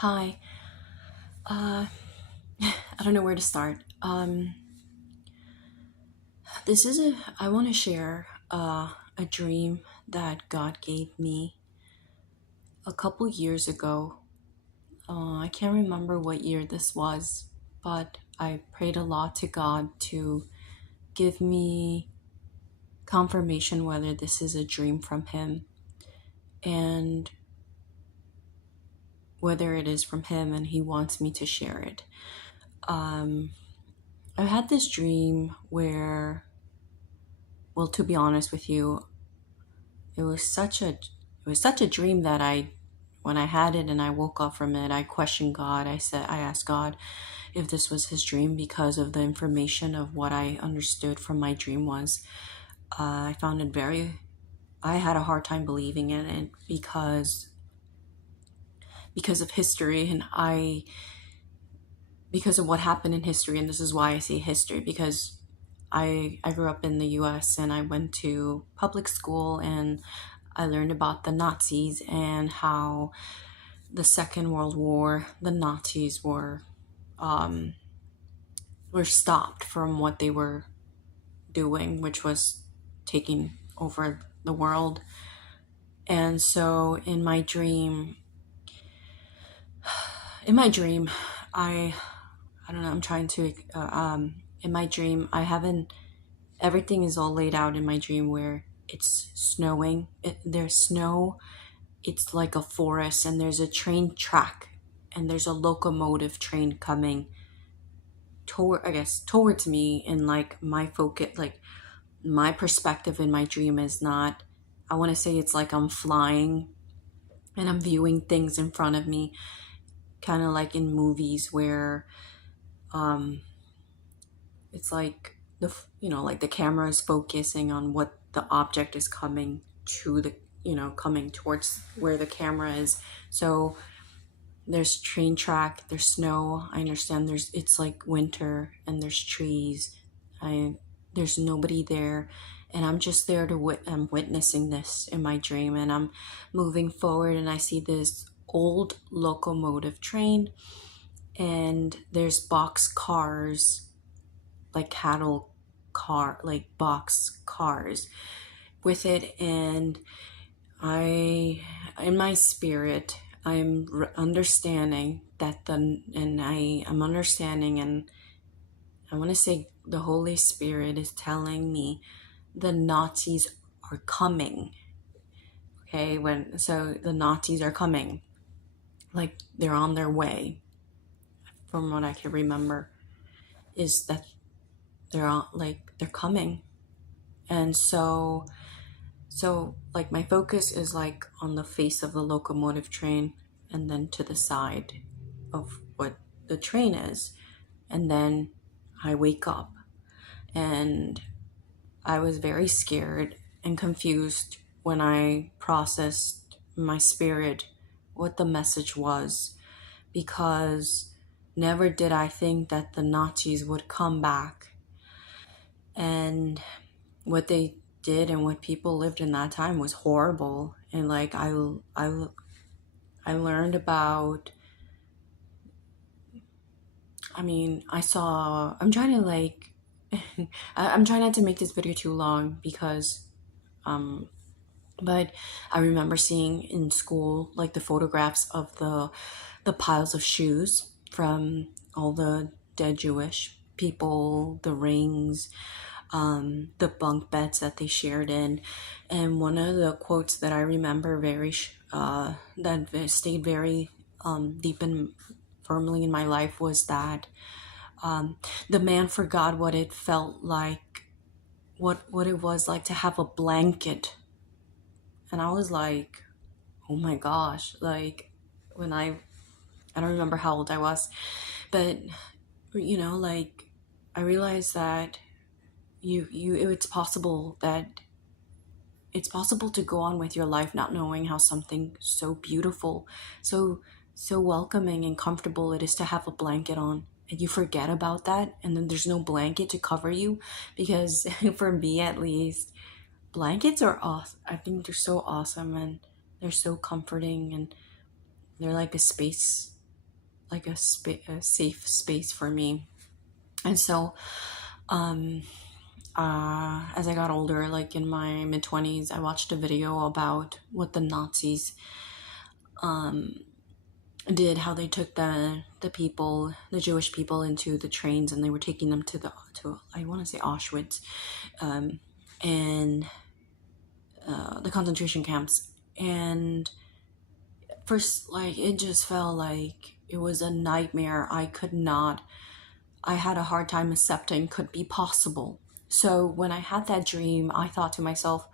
Hi. Uh, I don't know where to start. I want to share a dream that God gave me a couple years ago. I can't remember what year this was, but I prayed a lot to God to give me confirmation whether this is a dream from Him and whether it is from Him and He wants me to share it. Um, I had this dream where, well, to be honest with you, it was such a dream that when I had it and I woke up from it, I questioned God. I asked God if this was his dream because of the information of what I understood from my dream was. I found it very I had a hard time believing in it because of history, and I because of what happened in history. And this is why I say history, because I grew up in the US and I went to public school, and I learned about the Nazis and how the Second World War, the Nazis um, were stopped from what they were doing, which was taking over the world. And so in my dream, I I don't know. I'm trying to in my dream, I haven't. Everything is all laid out in my dream where it's snowing. There's snow. It's like a forest, and there's a train track, and there's a locomotive train coming towards me. And like my focus, like my perspective in my dream is not, I want to say it's like I'm flying and I'm viewing things in front of me, kind of like in movies where um it's like like the camera is focusing on what the object is coming to the coming towards where the camera is. So there's train track, there's snow. I understand it's like winter, and there's trees. I There's nobody there, and I'm just there I'm witnessing this in my dream, and I'm moving forward, and I see this old locomotive train, and there's box cars, like cattle car, like box cars with it. And I, in my spirit, I'm understanding that I'm understanding, and I want to say the Holy Spirit is telling me the Nazis are coming. Okay, so the Nazis are coming, like they're on their way. From what I can remember, is that they're coming, and so like my focus is like on the face of the locomotive train, and then to the side of what the train is. And then I wake up, and I was very scared and confused when I processed my spirit what the message was, because never did I think that the Nazis would come back. And what they did and what people lived in that time was horrible. And like I learned about, I mean, I'm trying to like I'm trying not to make this video too long, because um but I remember seeing in school like the photographs of the piles of shoes from all the dead Jewish people, the rings, the bunk beds that they shared in. And one of the quotes that I remember that stayed very deep and firmly in my life was that um, the man forgot what it felt like, what it was like to have a blanket. And I was like, oh my gosh, like when I don't remember how old I was, but like I realized that it's possible to go on with your life not knowing how something so beautiful, so so welcoming and comfortable it is to have a blanket on, and you forget about that, and then there's no blanket to cover you. Because for me at least, blankets are awesome. I think they're so awesome, and they're so comforting, and they're like a space. like a safe space for me. And so as I got older, like in my mid-20s, I watched a video about what the Nazis did, how they took the people, the Jewish people, into the trains, and they were taking them to I want to say Auschwitz, and the concentration camps. And first, like, it just felt like it was a nightmare. I had a hard time accepting could be possible. So when I had that dream, I thought to myself,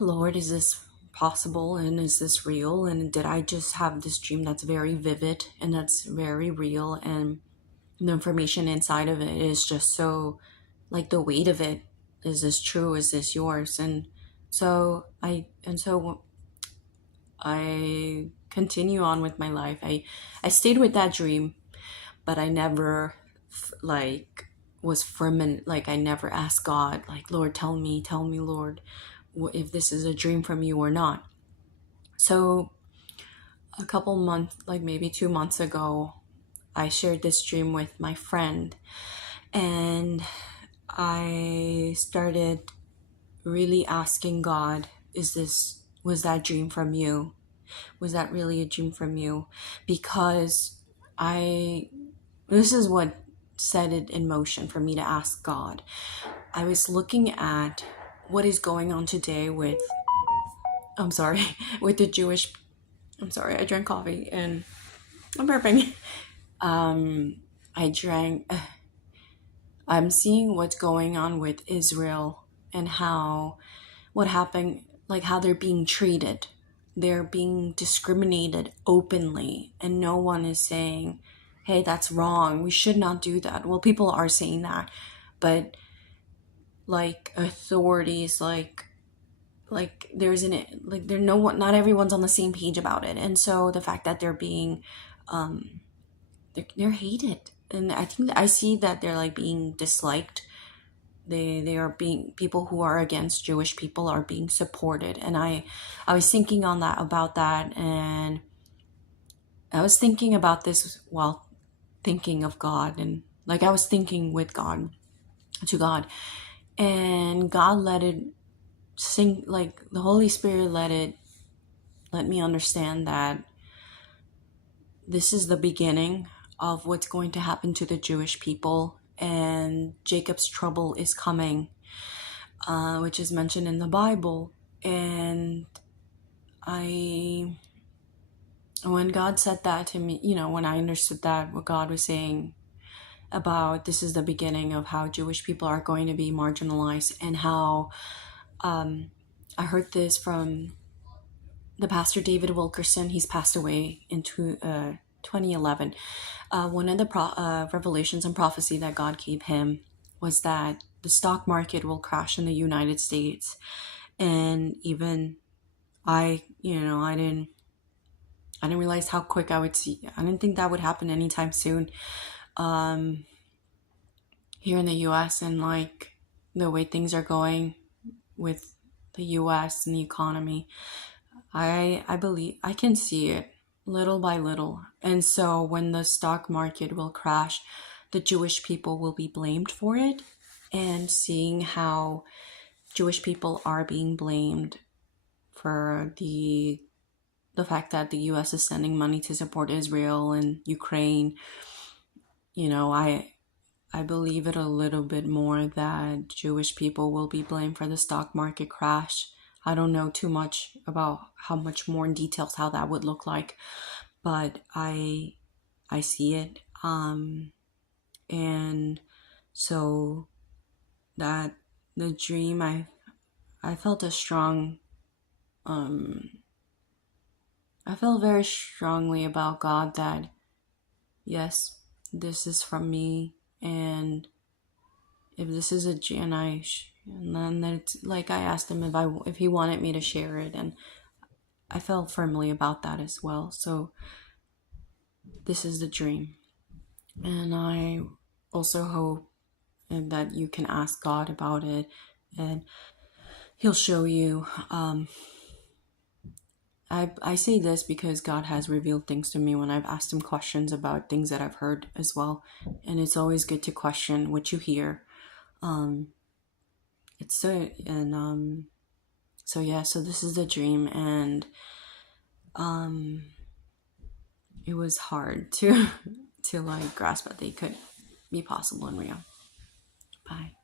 Lord, is this possible, and is this real, and did I just have this dream that's very vivid and that's very real, and the information inside of it is just so, like, the weight of it, is this true, is this yours? And so I continue on with my life. I stayed with that dream, but I never like was firm, and like I never asked God, like, Lord, tell me, Lord, if this is a dream from you or not. So a couple months, like maybe 2 months ago, I shared this dream with my friend, and I started really asking God, was that dream from you? Was that really a dream from you? Because this is what set it in motion for me to ask God. I was looking at what is going on today with, I'm sorry, with the Jewish, I'm sorry, I drank coffee and I'm burping. I drank, I'm seeing what's going on with Israel, and what happened, like how they're being treated. They're being discriminated openly, and no one is saying, hey, that's wrong. We should not do that. Well, people are saying that, but like authorities, like there's an, like there no one, not everyone's on the same page about it. And so the fact that they're being they're hated, and I think that I see that they're like being disliked. They are being, people who are against Jewish people are being supported. And I was thinking on that, about that, and I was thinking about this while thinking of God, and like I was thinking with God, to God, and God let it sink, like the Holy Spirit let me understand that this is the beginning of what's going to happen to the Jewish people, and Jacob's trouble is coming, which is mentioned in the Bible. And I, when God said that to me, when I understood that, what God was saying about this is the beginning of how Jewish people are going to be marginalized, and how I heard this from the pastor David Wilkerson. He's passed away in 2011. One of the revelations and prophecy that God gave him was that the stock market will crash in the United States. And even I didn't realize how quick I would see. I didn't think that would happen anytime soon here in the US, and like the way things are going with the US and the economy. I believe I can see it little by little. And so when the stock market will crash, the Jewish people will be blamed for it. And seeing how Jewish people are being blamed for the fact that the US is sending money to support Israel and Ukraine, I believe it a little bit more that Jewish people will be blamed for the stock market crash. I don't know too much about how much more in details how that would look like, but I see it. And so that the dream, I felt a strong I felt very strongly about God that yes, this is from me, and if this is and then it's like I asked him if he wanted me to share it, and I felt firmly about that as well. So this is the dream, and I also hope that you can ask God about it, and He'll show you I say this because God has revealed things to me when I've asked him questions about things that I've heard as well. And it's always good to question what you hear. Um, it's so, and so yeah, so this is the dream, and um, it was hard to to like grasp that they could be possible and real. Bye.